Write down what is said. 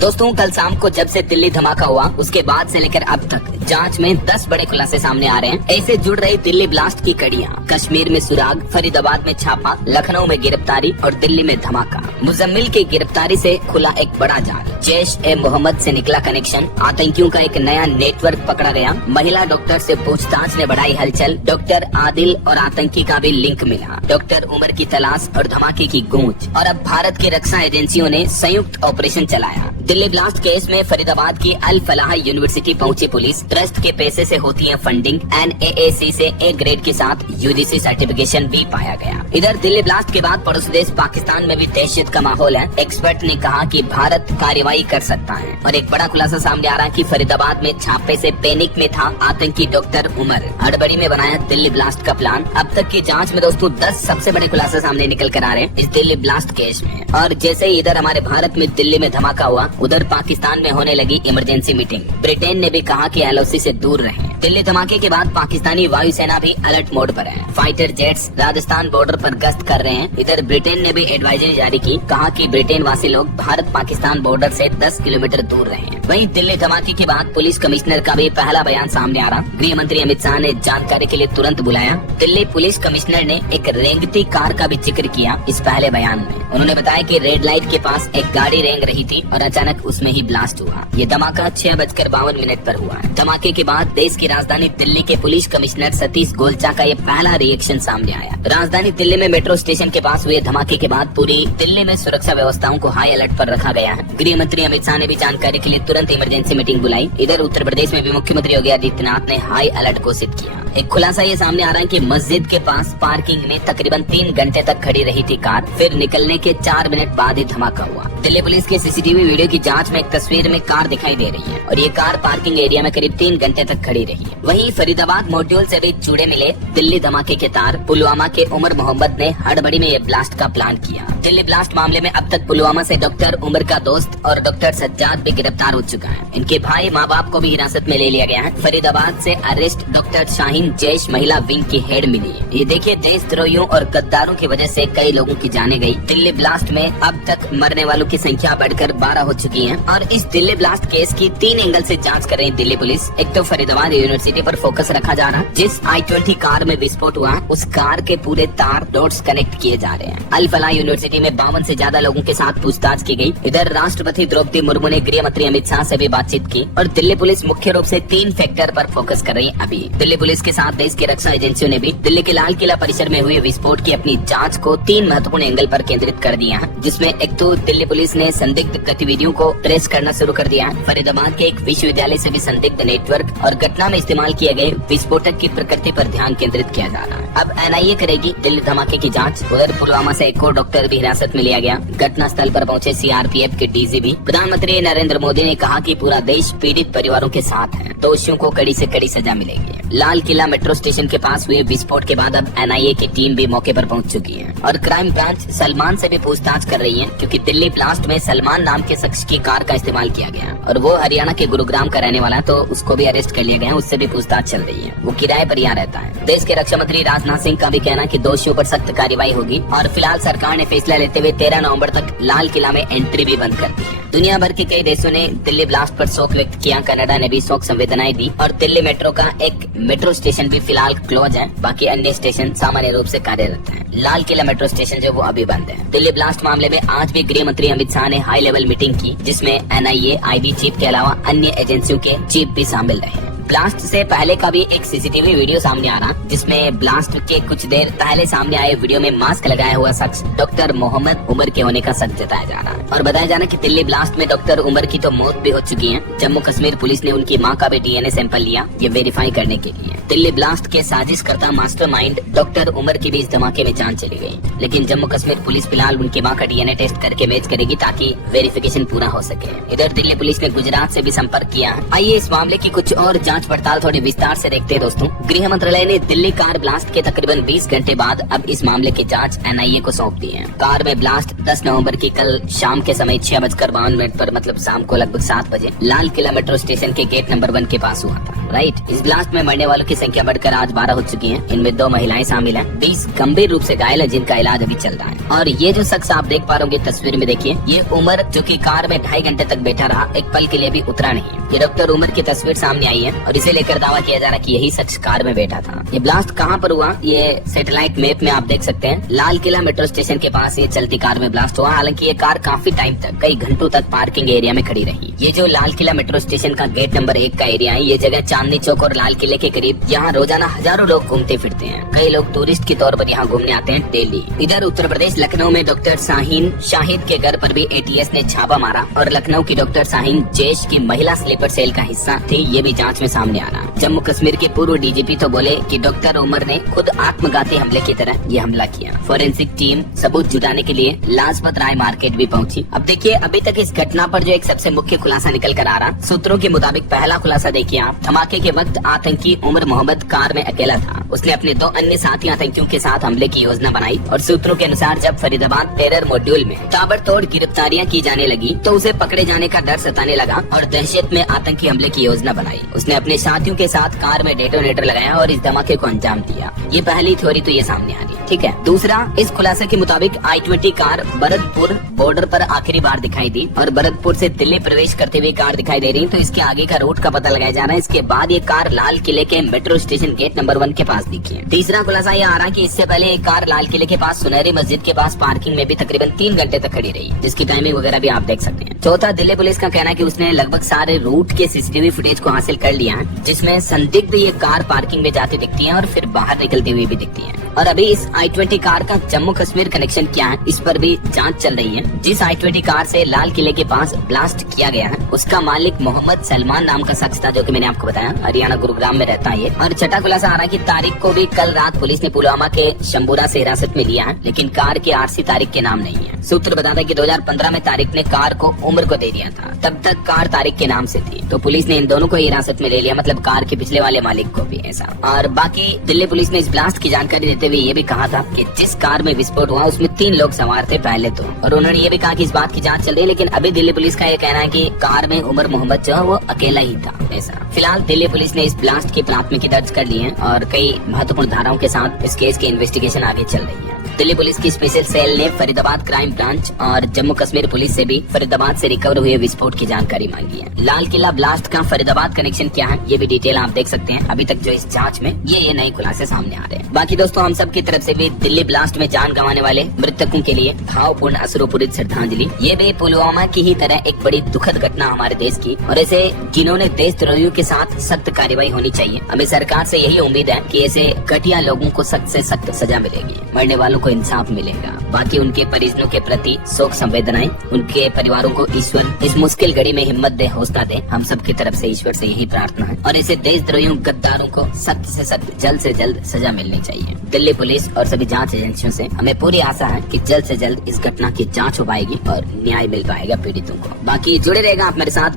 दोस्तों, कल शाम को जब से दिल्ली धमाका हुआ उसके बाद से लेकर अब तक जांच में 10 बड़े खुलासे सामने आ रहे हैं। ऐसे जुड़ रही दिल्ली ब्लास्ट की कड़ियां, कश्मीर में सुराग, फरीदाबाद में छापा, लखनऊ में गिरफ्तारी और दिल्ली में धमाका। मुजम्मिल की गिरफ्तारी से खुला एक बड़ा जाल, जैश-ए-मोहम्मद से निकला कनेक्शन, आतंकियों का एक नया नेटवर्क पकड़ा गया, महिला डॉक्टर से पूछताछ ने बढ़ाई हलचल, डॉक्टर आदिल और आतंकी का भी लिंक मिला, डॉक्टर उमर की तलाश और धमाके की गूंज। और अब भारत की रक्षा एजेंसियों ने संयुक्त ऑपरेशन चलाया। दिल्ली ब्लास्ट केस में फरीदाबाद की अल फलाह यूनिवर्सिटी पहुंची पुलिस। ट्रस्ट के पैसे से होती है फंडिंग। NAAC से A ग्रेड के साथ UGC सर्टिफिकेशन भी पाया गया। इधर दिल्ली ब्लास्ट के बाद पड़ोसी देश पाकिस्तान में भी दहशत का माहौल है। एक्सपर्ट ने कहा कि भारत कार्रवाई कर सकता है। और एक बड़ा खुलासा सामने आ रहा है कि फरीदाबाद में छापे से पैनिक में था आतंकी डॉक्टर उमर। हड़बड़ी में बनाया दिल्ली ब्लास्ट का प्लान। अब तक की जाँच में दोस्तों 10 सबसे बड़े खुलासे सामने निकल कर आ रहे हैं इस दिल्ली ब्लास्ट केस में। और जैसे ही इधर हमारे भारत में दिल्ली में धमाका हुआ, उधर पाकिस्तान में होने लगी इमरजेंसी मीटिंग। ब्रिटेन ने भी कहा कि LOC से दूर रहें। दिल्ली धमाके के बाद पाकिस्तानी वायुसेना भी अलर्ट मोड पर है। फाइटर जेट्स राजस्थान बॉर्डर पर गश्त कर रहे हैं। इधर ब्रिटेन ने भी एडवाइजरी जारी की, कहा कि ब्रिटेन वासी लोग भारत पाकिस्तान बॉर्डर से 10 किलोमीटर दूर रहें। वहीं दिल्ली धमाके के बाद पुलिस कमिश्नर का भी पहला बयान सामने आ रहा। गृह मंत्री अमित शाह ने जानकारी के लिए तुरंत बुलाया। दिल्ली पुलिस कमिश्नर ने एक रेंगती कार का भी जिक्र किया इस पहले बयान में। उन्होंने बताया कि रेड लाइट के पास एक गाड़ी रेंग रही थी और अचानक उसमें ही ब्लास्ट हुआ। ये धमाका 6:52 पर हुआ। धमाके के बाद देश की राजधानी दिल्ली के पुलिस कमिश्नर सतीश गोलचा का ये पहला रिएक्शन सामने आया। राजधानी दिल्ली में मेट्रो स्टेशन के पास हुए धमाके के बाद पूरी दिल्ली में सुरक्षा व्यवस्थाओं को हाई अलर्ट पर रखा गया है। गृह मंत्री अमित शाह ने भी जानकारी के लिए तुरंत इमरजेंसी मीटिंग बुलाई। इधर उत्तर प्रदेश में भी मुख्यमंत्री योगी आदित्यनाथ ने हाई अलर्ट घोषित किया। एक खुलासा ये सामने आ रहा है कि मस्जिद के पास पार्किंग में तकरीबन 3 घंटे तक खड़ी रही थी कार। फिर निकलने के 4 मिनट बाद ही धमाका हुआ। दिल्ली पुलिस के CCTV वीडियो की जांच में एक तस्वीर में कार दिखाई दे रही है और ये कार पार्किंग एरिया में करीब 3 घंटे तक खड़ी रही है। वहीं फरीदाबाद मॉड्यूल से भी जुड़े मिले दिल्ली धमाके के तार। पुलवामा के उमर मोहम्मद ने हड़बड़ी में ये ब्लास्ट का प्लान किया। दिल्ली ब्लास्ट मामले में अब तक पुलवामा से डॉक्टर उमर का दोस्त और डॉक्टर सज्जाद भी गिरफ्तार हो चुका है। इनके भाई माँ बाप को भी हिरासत में ले लिया गया है। फरीदाबाद से अरेस्ट डॉक्टर शाहीन जैश महिला विंग की हेड मिली है। ये देखिए, देशद्रोहियों और गद्दारों की वजह से कई लोगों की जाने गई। दिल्ली ब्लास्ट में अब तक मरने वालों की संख्या बढ़कर 12 हो चुकी है। और इस दिल्ली ब्लास्ट केस की 3 एंगल से जांच कर रही दिल्ली पुलिस। एक तो फरीदाबाद यूनिवर्सिटी पर फोकस रखा जा रहा है। जिस I-20 कार में विस्फोट हुआ उस कार के पूरे तार डॉट्स कनेक्ट किए जा रहे हैं। अल फलाह यूनिवर्सिटी में 52 से ज्यादा लोगों के साथ पूछताछ की गई। इधर राष्ट्रपति द्रौपदी मुर्मू ने गृह मंत्री अमित शाह से भी बातचीत की। और दिल्ली पुलिस मुख्य रूप से 3 फैक्टर पर फोकस कर रही है। अभी दिल्ली पुलिस के साथ देश की रक्षा एजेंसियों ने भी दिल्ली के लाल किला परिसर में हुए विस्फोट की अपनी जांच को 3 महत्वपूर्ण एंगल पर केंद्रित कर दिया है। जिसमें एक तो दिल्ली पुलिस ने संदिग्ध गतिविधियों को ट्रेस करना शुरू कर दिया है। फरीदाबाद के एक विश्वविद्यालय से भी संदिग्ध नेटवर्क और घटना में इस्तेमाल किए गए विस्फोटक की प्रकृति पर ध्यान केंद्रित किया जा रहा है। अब NIA करेगी दिल्ली धमाके की जांच। उधर पुलवामा से एक और डॉक्टर भी हिरासत में लिया गया। घटना स्थल पर पहुंचे CRPF के DGP। प्रधानमंत्री नरेंद्र मोदी ने कहा कि पूरा देश पीड़ित परिवारों के साथ है। दोषियों को कड़ी से कड़ी सजा मिलेगी। लाल किला मेट्रो स्टेशन के पास हुए विस्फोट के बाद अब NIA की टीम भी मौके पर पहुंच चुकी है। और क्राइम ब्रांच सलमान से भी पूछताछ कर रही है, क्योंकि दिल्ली ब्लास्ट में सलमान नाम के शख्स की कार का इस्तेमाल किया गया और वो हरियाणा के गुरुग्राम का रहने वाला है, तो उसको भी अरेस्ट कर लिया गया है। उससे भी पूछताछ चल रही है। वो किराए पर यहाँ रहता है। देश के रक्षा मंत्री राजनाथ सिंह का भी कहना कि दोषियों पर सख्त कार्रवाई होगी। और फिलहाल सरकार ने फैसला लेते हुए 13 नवंबर तक लाल किला में एंट्री भी बंद कर दी है। दुनिया भर के कई देशों ने दिल्ली ब्लास्ट पर शोक व्यक्त किया। कनाडा ने भी शोक संवेदनाएं दी। और दिल्ली मेट्रो का एक मेट्रो स्टेशन भी फिलहाल क्लोज है। बाकी अन्य स्टेशन सामान्य रूप से कार्यरत हैं। लाल किला मेट्रो स्टेशन जो वो अभी बंद है। दिल्ली ब्लास्ट मामले में आज भी गृह मंत्री अमित शाह ने हाई लेवल मीटिंग की, जिसमें NIA, IB चीफ के अलावा अन्य एजेंसियों के चीफ भी शामिल रहे। ब्लास्ट से पहले का भी एक CCTV वीडियो सामने आ रहा, जिसमें ब्लास्ट के कुछ देर पहले सामने आए वीडियो में मास्क लगाया हुआ शख्स डॉक्टर मोहम्मद उमर के होने का शक जताया जा रहा है। और बताया जा रहा है कि दिल्ली ब्लास्ट में डॉक्टर उमर की तो मौत भी हो चुकी है। जम्मू कश्मीर पुलिस ने उनकी मां का भी DNA सैंपल लिया, ये वेरीफाई करने के लिए। दिल्ली ब्लास्ट के साजिशकर्ता मास्टरमाइंड डॉक्टर उमर की भी इस धमाके में जान चली गई। लेकिन जम्मू कश्मीर पुलिस फिलहाल उनकी मां का DNA टेस्ट करके मैच करेगी, ताकि वेरिफिकेशन पूरा हो सके। इधर दिल्ली पुलिस ने गुजरात से भी संपर्क किया है। आइए इस मामले की कुछ और जांच जांच पड़ताल थोड़ी विस्तार से देखते हैं दोस्तों। गृह मंत्रालय ने दिल्ली कार ब्लास्ट के तकरीबन 20 घंटे बाद अब इस मामले की जांच एनआईए को सौंप दी है। कार में ब्लास्ट 10 नवंबर की कल शाम के समय 6:52 पर मतलब शाम को लगभग 7 बजे लाल किला मेट्रो स्टेशन के गेट नंबर 1 के पास हुआ था। राइट। इस ब्लास्ट में मरने वालों की संख्या बढ़कर आज 12 हो चुकी है। इनमें 2 महिलाएं शामिल हैं। 20 गंभीर रूप से घायल है जिनका इलाज अभी चल रहा है। और ये जो शख्स आप देख पा रहे होंगे तस्वीर में, देखिए ये उमर जो कि कार में 2.5 घंटे तक बैठा रहा, एक पल के लिए भी उतरा नहीं। ये डॉक्टर उमर की तस्वीर सामने आई है और इसे लेकर दावा किया जा रहा है कि यही शख्स कार में बैठा था। ये ब्लास्ट कहाँ पर हुआ ये सैटेलाइट मैप में आप देख सकते हैं। लाल किला मेट्रो स्टेशन के पास ये चलती कार में ब्लास्ट हुआ। हालांकि ये कार काफी टाइम तक, कई घंटों तक पार्किंग एरिया में खड़ी रही। ये जो लाल किला मेट्रो स्टेशन का गेट नंबर 1 का एरिया है, ये जगह चांदनी चौक और लाल किले के करीब। यहाँ रोजाना हजारों लोग घूमते फिरते हैं। कई लोग टूरिस्ट के तौर पर यहाँ घूमने आते हैं डेली। इधर उत्तर प्रदेश लखनऊ में डॉक्टर शाहीन शाहिद के घर पर भी एटीएस ने छापा मारा और लखनऊ की डॉक्टर शाहीन जैश की महिला स्लीपर सेल का हिस्सा थी, ये भी जांच में सामने आ रहा। जम्मू कश्मीर के पूर्व डीजीपी तो बोले कि डॉक्टर उमर ने खुद आत्मघाती हमले की तरह ये हमला किया। फोरेंसिक टीम सबूत जुटाने के लिए लाजपत राय मार्केट भी पहुंची। अब देखिए अभी तक इस घटना पर जो एक सबसे मुख्य खुलासा निकल कर आ रहा, सूत्रों के मुताबिक पहला खुलासा देखिए आप। धमाके के वक्त आतंकी उमर मोहम्मद कार में अकेला था। उसने अपने 2 अन्य साथी आतंकियों के साथ हमले की योजना बनाई और सूत्रों के अनुसार जब फरीदाबाद टेरर मॉड्यूल में ताबड़तोड़ गिरफ्तारियां की जाने लगी तो उसे पकड़े जाने का डर सताने लगा और दहशत में आतंकी हमले की योजना बनाई। उसने अपने साथियों के साथ कार में डेटोनेटर लगाया और इस धमाके को अंजाम दिया। ये पहली थ्योरी तो ये सामने आ रही है, ठीक है। दूसरा, इस खुलासे के मुताबिक I-20 कार भरतपुर बॉर्डर पर आखिरी बार दिखाई दी और भरतपुर से दिल्ली प्रवेश करते हुए कार दिखाई दे रही, तो इसके आगे का रूट का पता लगाया जा रहा है। इसके बाद ये कार लाल किले के मेट्रो स्टेशन गेट नंबर 1 के पास दिखी है। तीसरा खुलासा ये आ रहा है कि इससे पहले एक कार लाल किले के पास सुनहरी मस्जिद के पास पार्किंग में भी तकरीबन 3 घंटे तक खड़ी रही, जिसकी टाइमिंग वगैरह भी आप देख सकते हैं। चौथा, दिल्ली पुलिस का कहना है कि उसने लगभग सारे रूट के सीसीटीवी फुटेज को हासिल कर लिया है, जिसमें संदिग्ध ये कार पार्किंग में जाती दिखती है और फिर बाहर निकलती हुई भी दिखती है। और अभी इस I-20 कार का जम्मू कश्मीर कनेक्शन क्या है, इस पर भी जांच चल रही है। जिस I-20 कार से लाल किले के पास ब्लास्ट किया गया है उसका मालिक मोहम्मद सलमान नाम का शख्स था, जो कि मैंने आपको बताया हरियाणा गुरुग्राम में रहता है ये। और छठा खुलासा आ रहा है कि तारीख को भी कल रात पुलिस ने पुलवामा के शंबूरा से हिरासत में लिया है, लेकिन कार के आरसी तारीख के नाम नहीं है। सूत्र बताता है कि 2015 में तारिक ने कार को उमर को दे दिया था, तब तक कार तारिक के नाम से थी, तो पुलिस ने इन दोनों को हिरासत में ले लिया, मतलब कार के पिछले वाले मालिक को भी ऐसा। और बाकी दिल्ली पुलिस ने इस ब्लास्ट की जानकारी देते हुए ये भी कहा था कि जिस कार में विस्फोट हुआ उसमें 3 लोग सवार थे पहले तो, और उन्होंने ये भी कहा कि इस बात की जांच चल रही है, लेकिन अभी दिल्ली पुलिस का ये कहना है कि कार में उमर मोहम्मद जो है वो अकेला ही था ऐसा। फिलहाल दिल्ली पुलिस ने इस ब्लास्ट की प्राथमिकी दर्ज कर ली है और कई महत्वपूर्ण धाराओं के साथ इस केस की इन्वेस्टिगेशन आगे चल रही है। दिल्ली पुलिस की स्पेशल सेल ने फरीदाबाद क्राइम ब्रांच और जम्मू कश्मीर पुलिस से भी फरीदाबाद से रिकवर हुए विस्फोट की जानकारी मांगी है। लाल किला ब्लास्ट का फरीदाबाद कनेक्शन क्या है ये भी डिटेल आप देख सकते हैं। अभी तक जो इस जांच में ये नए खुलासे सामने आ रहे हैं। बाकी दोस्तों हम सब की तरफ से भी दिल्ली ब्लास्ट में जान गंवाने वाले मृतकों के लिए भावपूर्ण अश्रुपूरित श्रद्धांजलि। ये भी पुलवामा की ही तरह एक बड़ी दुखद घटना हमारे देश की, और ऐसे जिन्होंने देशद्रोहियों के साथ सख्त कार्रवाई होनी चाहिए। हमें सरकार से यही उम्मीद है कि ऐसे घटिया लोगों को सख्त से सख्त सजा मिलेगी, मरने वालों को इंसाफ मिलेगा। बाकी उनके परिजनों के प्रति शोक संवेदनाएं, उनके परिवारों को ईश्वर इस मुश्किल घड़ी में हिम्मत दे, हौसला दे। हम सब की तरफ से ईश्वर से यही प्रार्थना है, और ऐसे देशद्रोहियों गद्दारों को सख्त से सख्त जल्द से जल्द सजा मिलनी चाहिए। दिल्ली पुलिस और सभी जांच एजेंसियों से हमें पूरी आशा है कि जल्द से जल्द इस घटना की जांच हो पाएगी और न्याय मिल पाएगा पीड़ितों को। बाकी जुड़े रहेगा आप मेरे साथ।